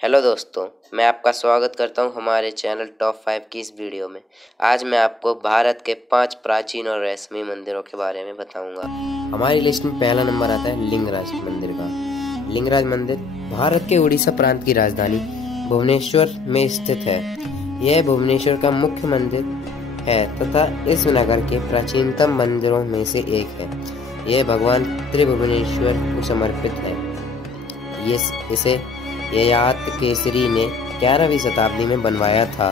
Hello दोस्तों, मैं आपका स्वागत करता हूं हमारे चैनल टॉप 5 की इस वीडियो में। आज मैं आपको भारत के 5 प्राचीन और रहस्यमय मंदिरों के बारे में बताऊंगा। हमारी लिस्ट में पहला नंबर आता है लिंगराज मंदिर का। लिंगराज मंदिर भारत के उड़ीसा प्रांत की राजधानी भुवनेश्वर में स्थित है। यह भुवनेश्वर का मुख्य मंदिर है तथा इस नगर के प्राचीनतम मंदिरों में से एक है। यह भगवान त्रिभुवनेश्वर को समर्पित है। इसे ययाति केसरी ने 11वीं शताब्दी में बनवाया था।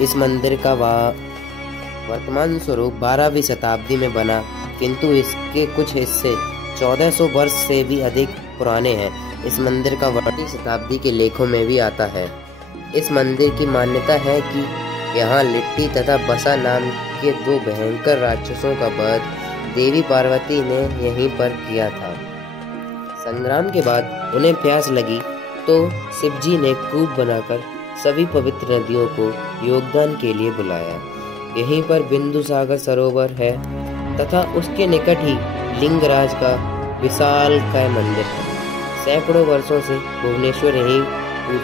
इस मंदिर का वर्तमान स्वरूप 12वीं शताब्दी में बना, किंतु इसके कुछ हिस्से 1400 वर्ष से भी अधिक पुराने हैं। इस मंदिर का 12वीं शताब्दी के लेखों में भी आता है। इस मंदिर की मान्यता है कि यहाँ लिट्टी तथा बसा नाम के 2 भयंकर राक्षसों का वध देवी पार्वती ने यहीं पर किया था। संग्राम के बाद उन्हें प्यास लगी तो शिवजी ने कूप बनाकर सभी पवित्र नदियों को योगदान के लिए बुलाया। यहीं पर बिंदुसागर सरोवर है तथा उसके निकट ही लिंगराज का विशालकाय मंदिर है। सैकड़ों वर्षों से भुवनेश्वर यही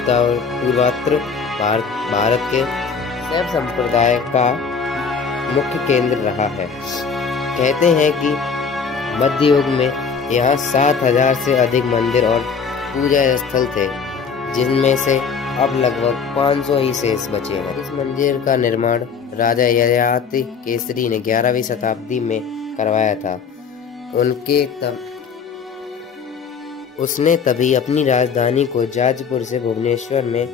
पूर्वोत्तर भारत के शैव संप्रदाय का मुख्य केंद्र रहा है। कहते हैं कि मध्य युग में यहाँ 7000 से अधिक मंदिर और पूजा स्थल थे, जिनमें से अब लगभग 500 ही शेष बचे हैं। इस मंदिर का निर्माण राजा ययाति केसरी ने 11वीं शताब्दी में करवाया था। उसने तभी अपनी राजधानी को जाजपुर से भुवनेश्वर में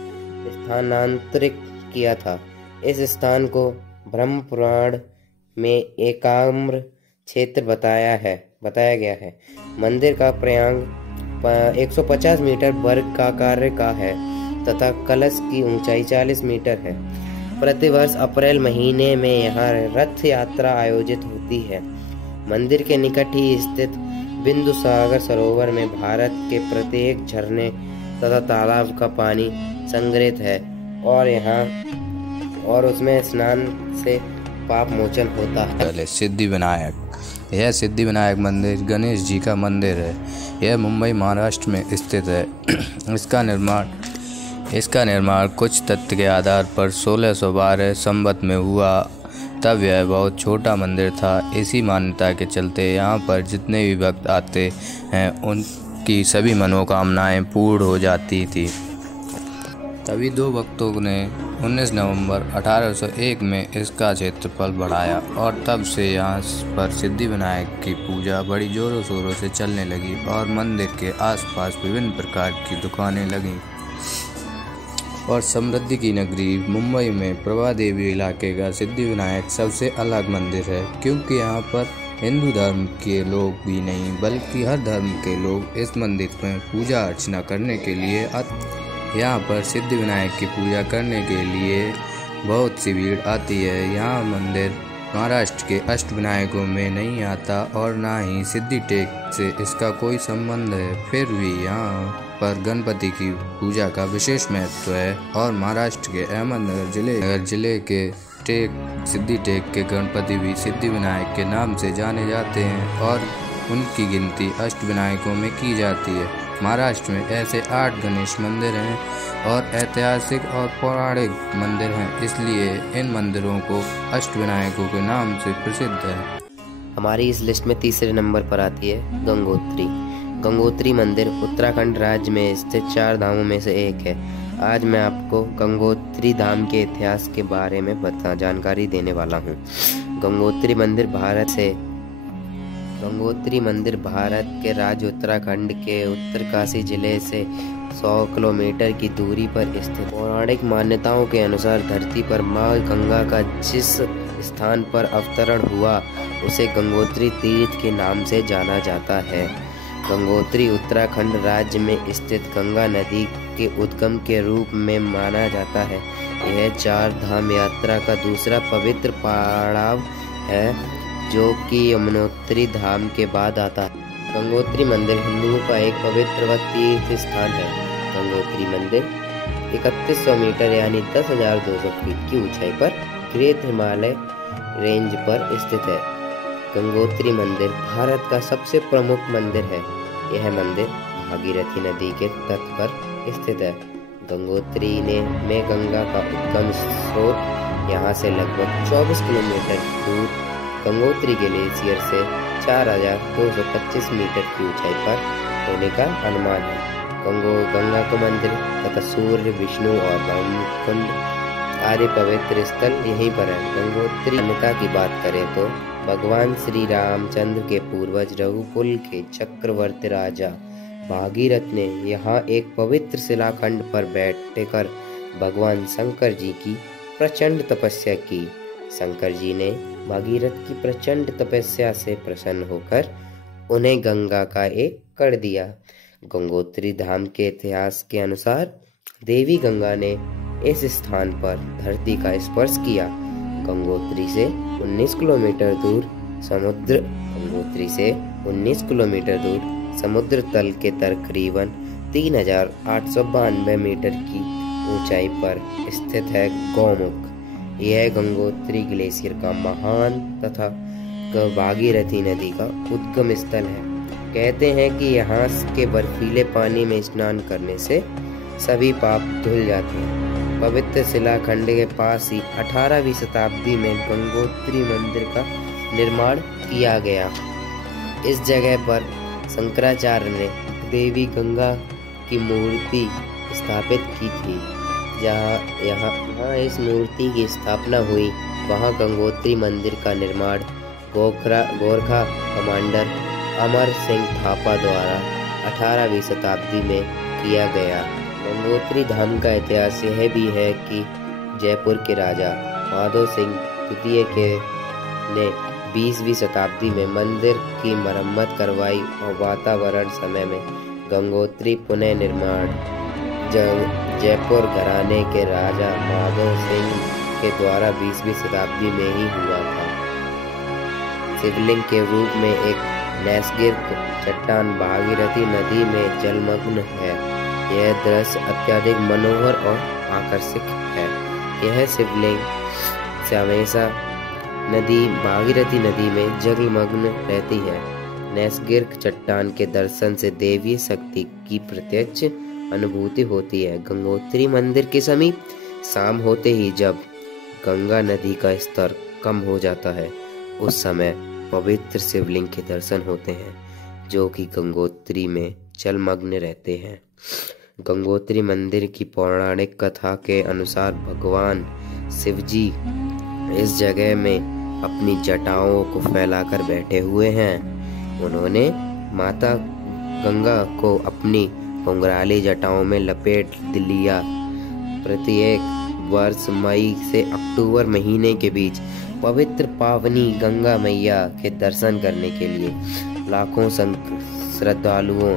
स्थानांतरित किया था। इस स्थान को ब्रह्म पुराण में एकाम्र क्षेत्र बताया गया है। मंदिर का पर्यंक 150 मीटर वर्ग का कार्य का है तथा कलश की ऊंचाई 40 मीटर है। प्रतिवर्ष अप्रैल महीने में यहाँ रथ यात्रा आयोजित होती है। मंदिर के निकट ही स्थित बिंदुसागर सरोवर में भारत के प्रत्येक झरने तथा तालाब का पानी संग्रहित है और उसमें स्नान से पाप मोचन होता है। सिद्धिविनायक। यह सिद्धिविनायक मंदिर गणेश जी का मंदिर है। यह मुंबई महाराष्ट्र में स्थित है। इसका निर्माण कुछ तथ्य के आधार पर 1612 संवत में हुआ। तब यह बहुत छोटा मंदिर था। इसी मान्यता के चलते यहाँ पर जितने भी भक्त आते हैं उनकी सभी मनोकामनाएं पूर्ण हो जाती थी। तभी 2 भक्तों ने 19 नवंबर 1801 में इसका क्षेत्रफल बढ़ाया और तब से यहाँ पर सिद्धिविनायक की पूजा बड़ी जोरों शोरों से चलने लगी और मंदिर के आसपास विभिन्न प्रकार की दुकानें लगीं। और समृद्धि की नगरी मुंबई में प्रभा देवी इलाके का सिद्धिविनायक सबसे अलग मंदिर है, क्योंकि यहाँ पर हिंदू धर्म के लोग भी नहीं बल्कि हर धर्म के लोग इस मंदिर में पूजा अर्चना करने के लिए यहाँ पर सिद्धिविनायक की पूजा करने के लिए बहुत सी भीड़ आती है। यहाँ मंदिर महाराष्ट्र के अष्टविनायकों में नहीं आता और ना ही सिद्धि टेक से इसका कोई संबंध है। फिर भी यहाँ पर गणपति की पूजा का विशेष महत्व है और महाराष्ट्र के अहमदनगर जिले के सिद्धि टेक के गणपति भी सिद्धिविनायक के नाम से जाने जाते हैं और उनकी गिनती अष्टविनायकों में की जाती है। महाराष्ट्र में ऐसे 8 गणेश मंदिर हैं और ऐतिहासिक और पौराणिक मंदिर हैं, इसलिए इन मंदिरों को अष्टविनायकों के नाम से प्रसिद्ध है। हमारी इस लिस्ट में तीसरे नंबर पर आती है गंगोत्री। गंगोत्री मंदिर उत्तराखंड राज्य में स्थित 4 धामों में से एक है। आज मैं आपको गंगोत्री धाम के इतिहास के बारे में जानकारी देने वाला हूँ। गंगोत्री मंदिर भारत के राज्य उत्तराखंड के उत्तरकाशी जिले से 100 किलोमीटर की दूरी पर स्थित। पौराणिक मान्यताओं के अनुसार धरती पर माँ गंगा का जिस स्थान पर अवतरण हुआ उसे गंगोत्री तीर्थ के नाम से जाना जाता है। गंगोत्री उत्तराखंड राज्य में स्थित गंगा नदी के उद्गम के रूप में माना जाता है। यह 4 धाम यात्रा का दूसरा पवित्र पड़ाव है, जो कि यमुनोत्री धाम के बाद आता है। गंगोत्री मंदिर हिंदुओं का एक पवित्र व तीर्थ स्थान है। गंगोत्री मंदिर 3100 मीटर यानी 10,200 फीट की ऊंचाई पर ग्रेट हिमालय रेंज पर स्थित है। गंगोत्री मंदिर भारत का सबसे प्रमुख मंदिर है। यह मंदिर भागीरथी नदी के तट पर स्थित है। गंगोत्री में गंगा का उद्गम स्रोत यहाँ से लगभग 24 किलोमीटर दूर गंगोत्री ग्लेशियर से 4225 मीटर की ऊंचाई पर होने का अनुमान है। गंगा का मंदिर तथा सूर्य, विष्णु और ब्रह्मकुंड आदि पवित्र स्थल यहीं पर है। गंगोत्री मान्यता की बात करें तो भगवान श्री रामचंद्र के पूर्वज रघुकुल के चक्रवर्ती राजा भागीरथ ने यहाँ एक पवित्र शिलाखंड पर बैठकर भगवान शंकर जी की प्रचंड तपस्या की। शंकर जी ने भागीरथ की प्रचंड तपस्या से प्रसन्न होकर उन्हें गंगा का एक कर दिया। गंगोत्री धाम के इतिहास के अनुसार देवी गंगा ने इस स्थान पर धरती का स्पर्श किया। गंगोत्री से 19 किलोमीटर दूर समुद्र तल के तकरीबन 3892 मीटर की ऊंचाई पर स्थित है गौमुख। यह गंगोत्री ग्लेशियर का महान तथा भागीरथी नदी का उद्गम स्थल है। कहते हैं कि यहाँ के बर्फीले पानी में स्नान करने से सभी पाप धुल जाते हैं। पवित्र शिलाखंड के पास ही 18वीं शताब्दी में गंगोत्री मंदिर का निर्माण किया गया। इस जगह पर शंकराचार्य ने देवी गंगा की मूर्ति स्थापित की थी। जहाँ इस मूर्ति की स्थापना हुई, वहाँ गंगोत्री मंदिर का निर्माण गोरखा कमांडर अमर सिंह थापा द्वारा 18वीं शताब्दी में किया गया। गंगोत्री धाम का इतिहास यह भी है कि जयपुर के राजा माधव सिंह द्वितीय ने 20वीं शताब्दी में मंदिर की मरम्मत करवाई और वातावरण समय में गंगोत्री पुनः निर्माण जयपुर घराने के राजा माधव सिंह के द्वारा 20वीं शताब्दी में ही हुआ था। शिवलिंग के रूप में एक नैसर्गिक चट्टान भागीरथी नदी में जलमग्न है। यह दृश्य अत्यधिक मनोहर और आकर्षक है। यह शिवलिंग हमेशा भागीरथी नदी में जलमग्न रहती है। नैसर्गिक चट्टान के दर्शन से देवी शक्ति की प्रत्यक्ष अनुभूति होती है। गंगोत्री मंदिर के समीप शाम होते ही जब गंगा नदी का स्तर कम हो जाता है, उस समय पवित्र शिवलिंग के दर्शन होते हैं, जो कि गंगोत्री में जलमग्न रहते हैं। गंगोत्री मंदिर की पौराणिक कथा के अनुसार भगवान शिवजी इस जगह में अपनी जटाओं को फैलाकर बैठे हुए हैं। उन्होंने माता गंगा को अपनी घुंघराली जटाओं में लपेट लिया। प्रत्येक वर्ष मई से अक्टूबर महीने के बीच पवित्र पावनी गंगा मैया के दर्शन करने के लिए लाखों श्रद्धालुओं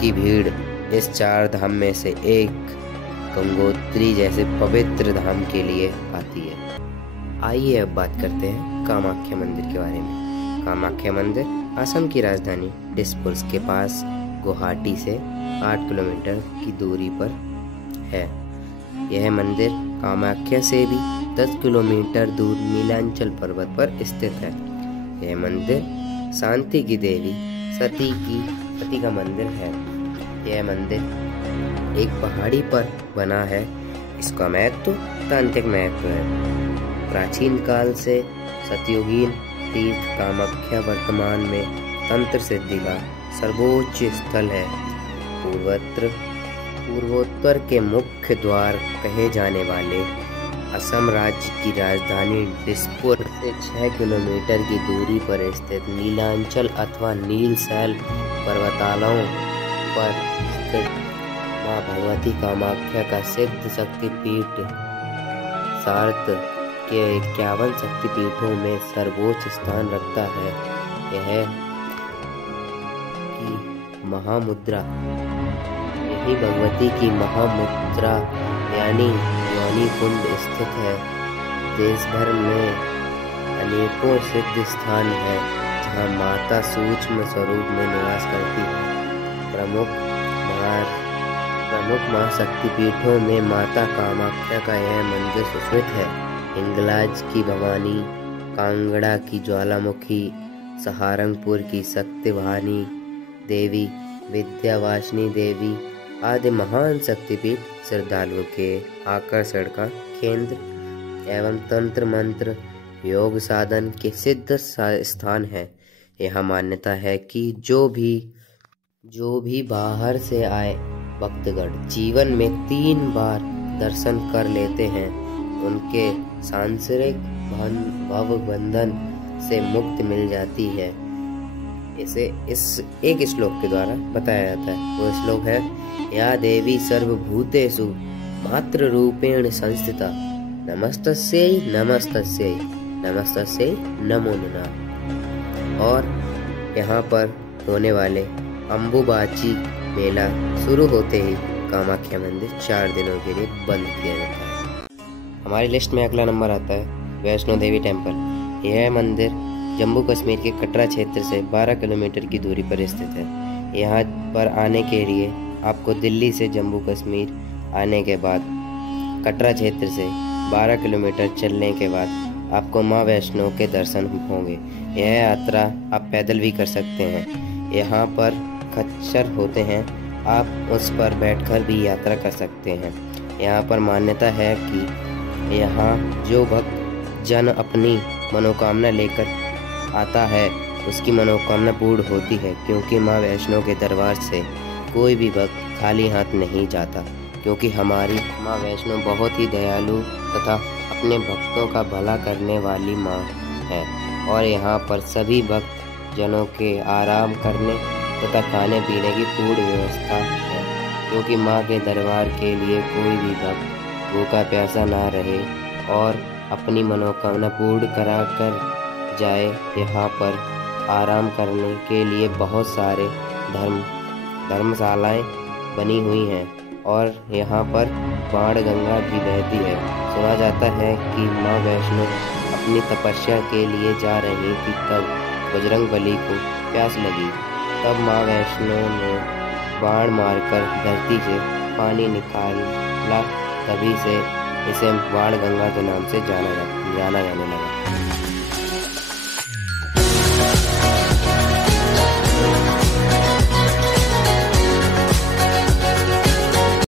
की भीड़ इस 4 धाम में से एक गंगोत्री जैसे पवित्र धाम के लिए आती है। आइए अब बात करते हैं कामाख्या मंदिर के बारे में। कामाख्या मंदिर असम की राजधानी दिसपुर के पास गुवाहाटी से 8 किलोमीटर की दूरी पर है। यह मंदिर कामाख्या से भी 10 किलोमीटर दूर नीलांचल पर्वत पर स्थित है। यह मंदिर शांति की देवी सती का मंदिर है। यह मंदिर एक पहाड़ी पर बना है। इसका महत्व तांत्रिक महत्व है। प्राचीन काल से सतयुगीन तीर्थ कामाख्या वर्तमान में तंत्र सिद्धि का सर्वोच्च स्थल है। पूर्वोत्तर के मुख्य द्वार कहे जाने वाले असम राज्य की राजधानी दिसपुर से 6 किलोमीटर की दूरी पर स्थित नीलांचल अथवा नीलशैल पर्वतालों पर स्थित मां भगवती कामाख्या का सिद्ध शक्तिपीठ सार्थ के 51 शक्तिपीठों में सर्वोच्च स्थान रखता है। यह की महामुद्रा यही भगवती की महामुद्रा यानी योनि कुंड स्थित है। देश भर में अनेकों सिद्ध स्थान हैं जहाँ माता सूक्ष्म स्वरूप में निवास करती है। प्रमुख महाशक्तिपीठों में माता कामाख्या का यह मंदिर सुस्थित है। हिंगलाज की भवानी, कांगड़ा की ज्वालामुखी, सहारनपुर की सत्यवानी देवी, विंध्यवासिनी देवी आदि महान शक्तिपीठ श्रद्धालुओं के आकर्षण का केंद्र एवं तंत्र मंत्र योग साधन के सिद्ध स्थान है। यह मान्यता है कि जो भी बाहर से आए भक्तगण जीवन में 3 बार दर्शन कर लेते हैं, उनके सांसारिक भव बंधन से मुक्ति मिल जाती है। इसे इस एक श्लोक के द्वारा बताया जाता है। वो श्लोक है, या देवी सर्वभूतेषु मातृ रूपेण संस्थिता नमस्तस्यै नमस्तस्यै नमस्तस्यै नमो नमः। और यहाँ पर होने वाले अम्बुबाची मेला शुरू होते ही कामाख्या मंदिर 4 दिनों के लिए बंद किया जाता है। हमारी लिस्ट में अगला नंबर आता है वैष्णो देवी टेम्पल। यह मंदिर जम्मू कश्मीर के कटरा क्षेत्र से 12 किलोमीटर की दूरी पर स्थित है। यहाँ पर आने के लिए आपको दिल्ली से जम्मू कश्मीर आने के बाद कटरा क्षेत्र से 12 किलोमीटर चलने के बाद आपको माँ वैष्णो के दर्शन होंगे। यह यात्रा आप पैदल भी कर सकते हैं। यहाँ पर खच्चर होते हैं, आप उस पर बैठकर भी यात्रा कर सकते हैं। यहाँ पर मान्यता है कि यहाँ जो भक्त जन अपनी मनोकामना लेकर आता है उसकी मनोकामना पूर्ण होती है, क्योंकि माँ वैष्णो के दरबार से कोई भी भक्त खाली हाथ नहीं जाता, क्योंकि हमारी माँ वैष्णो बहुत ही दयालु तथा अपने भक्तों का भला करने वाली माँ है। और यहाँ पर सभी भक्त जनों के आराम करने तथा खाने पीने की पूर्ण व्यवस्था है, क्योंकि माँ के दरबार के लिए कोई भी भक्त भूखा प्यासा ना रहे और अपनी मनोकामना पूर्ण करा कर जाए। यहाँ पर आराम करने के लिए बहुत सारे धर्मशालाएं बनी हुई हैं और यहाँ पर बाण गंगा भी बहती है। सुना जाता है कि माँ वैष्णो अपनी तपस्या के लिए जा रही थी, तब बजरंगबली को प्यास लगी। तब माँ वैष्णो ने बाण मारकर धरती से पानी निकाला, तभी से इसे बाण गंगा के नाम से जाना जाने लगा।